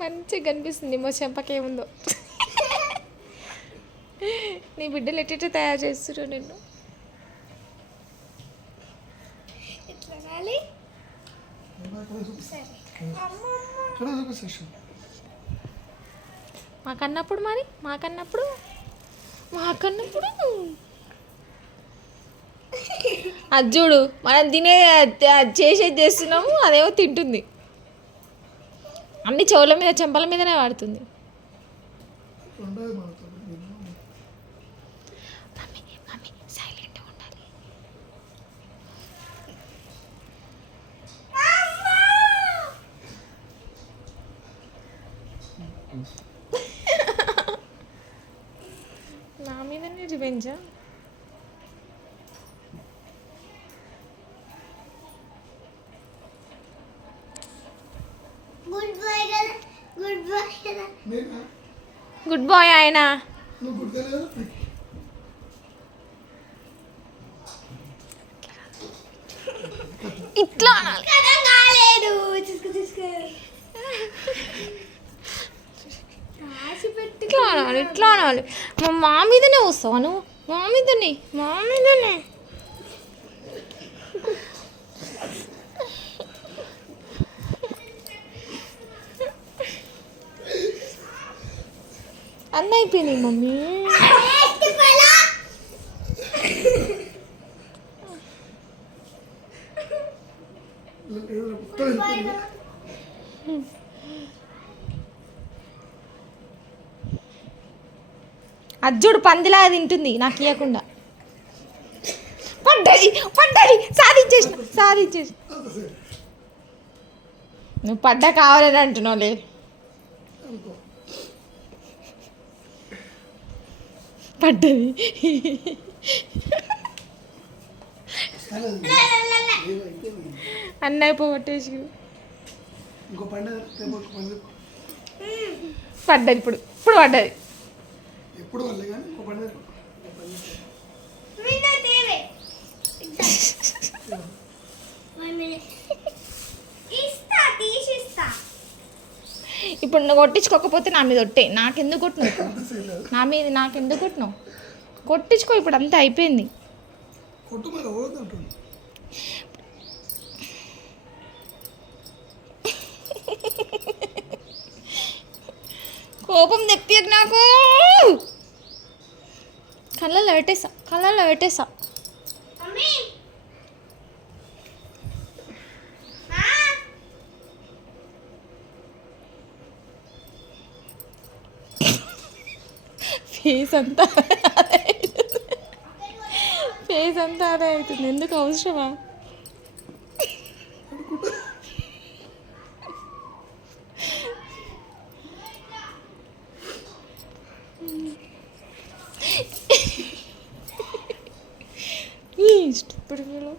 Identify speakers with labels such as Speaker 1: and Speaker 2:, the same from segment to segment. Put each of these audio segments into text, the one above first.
Speaker 1: మంచిగా కనిపిస్తుంది మా చెంపకేముందో నీ బిడ్డలు ఎట్ట తయారు చేస్తున్నారు నిన్ను. మాకన్నప్పుడు మరి? మాకన్నప్పుడు? మాకన్నప్పుడు? అది చూడు మనం తినే అది చేసేది చేస్తున్నాము అదేమో తింటుంది. అన్ని చెవుల మీద చెంపల మీదనే వాడుతుంది. నా మీదనే రివెంజా
Speaker 2: గుడ్ బాయ్ కదా గుడ్ బాయ్
Speaker 1: ఆయన. ఇట్లా
Speaker 2: కాలేదు.
Speaker 1: ఇట్లా అనాలి ఇట్లా అనాలి. మా మా మీదనే వస్తావా నువ్వు? మా మీదనే మా మీదనే అన్న అయిపోయినాయి మమ్మీ. అజ్జుడు పందిలా తింటుంది నాకు ఇవ్వకుండా పడ్డది పడ్డది సాధించేసిన సాధించేసి నువ్వు పడ్డా కావాలని అంటున్నావులే
Speaker 3: అనుకో
Speaker 1: పడ్డది
Speaker 3: సరే ఏదో అయిపోయింది.
Speaker 1: అన్న అయిపోగొట్టేసి
Speaker 3: ఇంకో పండుగ రేపు ఒక పండుగ
Speaker 1: పడ్డది ఇప్పుడు ఇప్పుడు పడ్డది
Speaker 3: ఎప్పుడు
Speaker 1: ఇప్పుడు నువ్వు కొట్టించుకోకపోతే నా మీద ఒట్టే. నాకెందుకు కొట్టినావు? నా మీద నాకెందుకు కొట్టినావు? కొట్టించుకో ఇప్పుడు అంతా అయిపోయింది. కోపం తెప్పియకు నాకు. కళ్ళల్లో పెట్టేసా కళ్ళల్లో పెట్టేసా. ఫేస్ అంతా ఫేస్ అంతా అదే అవుతుంది. ఎందుకు అవసరమా? ఇప్పుడు వీళ్ళు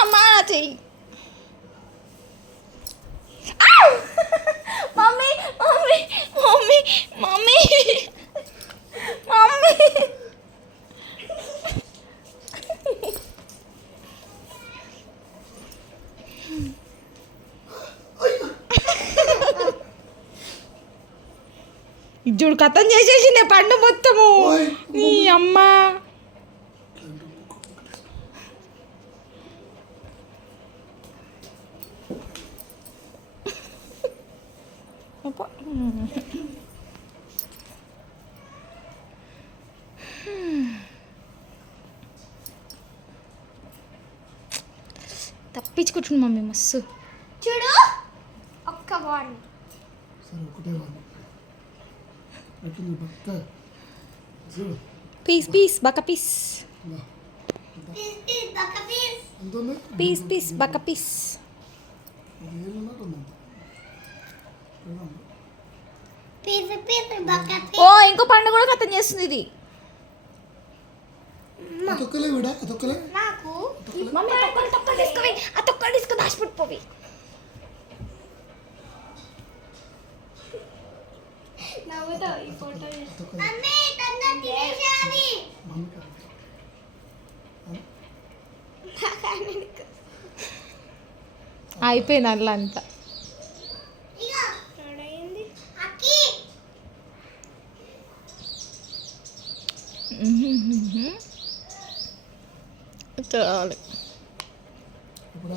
Speaker 1: అమ్మా నా చెయ్యి! Mummy mummy mummy mummy mummy ఇజ్జుడు కథం చేసేసిండే పండు మొత్తము. నీ అమ్మ. తప్పించుకుంటుంది మమ్మీ మస్తు
Speaker 2: చూడు ఒక్క బాడీ
Speaker 3: సరే ఒకటే వాళ్ళు ఎట్లుంది పక్క చూడు
Speaker 1: పీస్ పీస్ బక పీస్
Speaker 3: ఇలా.
Speaker 2: పీస్ పీస్ బక్క పీస్
Speaker 1: ఓ ఇంకో పండుగ కూడా కథం చేస్తుంది ఇది.
Speaker 3: విడా
Speaker 2: నాకు
Speaker 1: మమ్మీ తొక్కలు తొక్కలు తీసుకుపోయి ఆ తొక్కలు తీసుకుని దాచిపెట్టుకోవి
Speaker 2: నవ్వుతావు ఈ ఫోటో
Speaker 3: అదొక
Speaker 2: మమ్మీ తొందర తినేసేయాలి
Speaker 3: మమ్మీ కరెక్ట్
Speaker 1: అయిపోయింది అంతా.
Speaker 2: Mm-hmm.
Speaker 1: చాలు
Speaker 3: ఇప్పుడు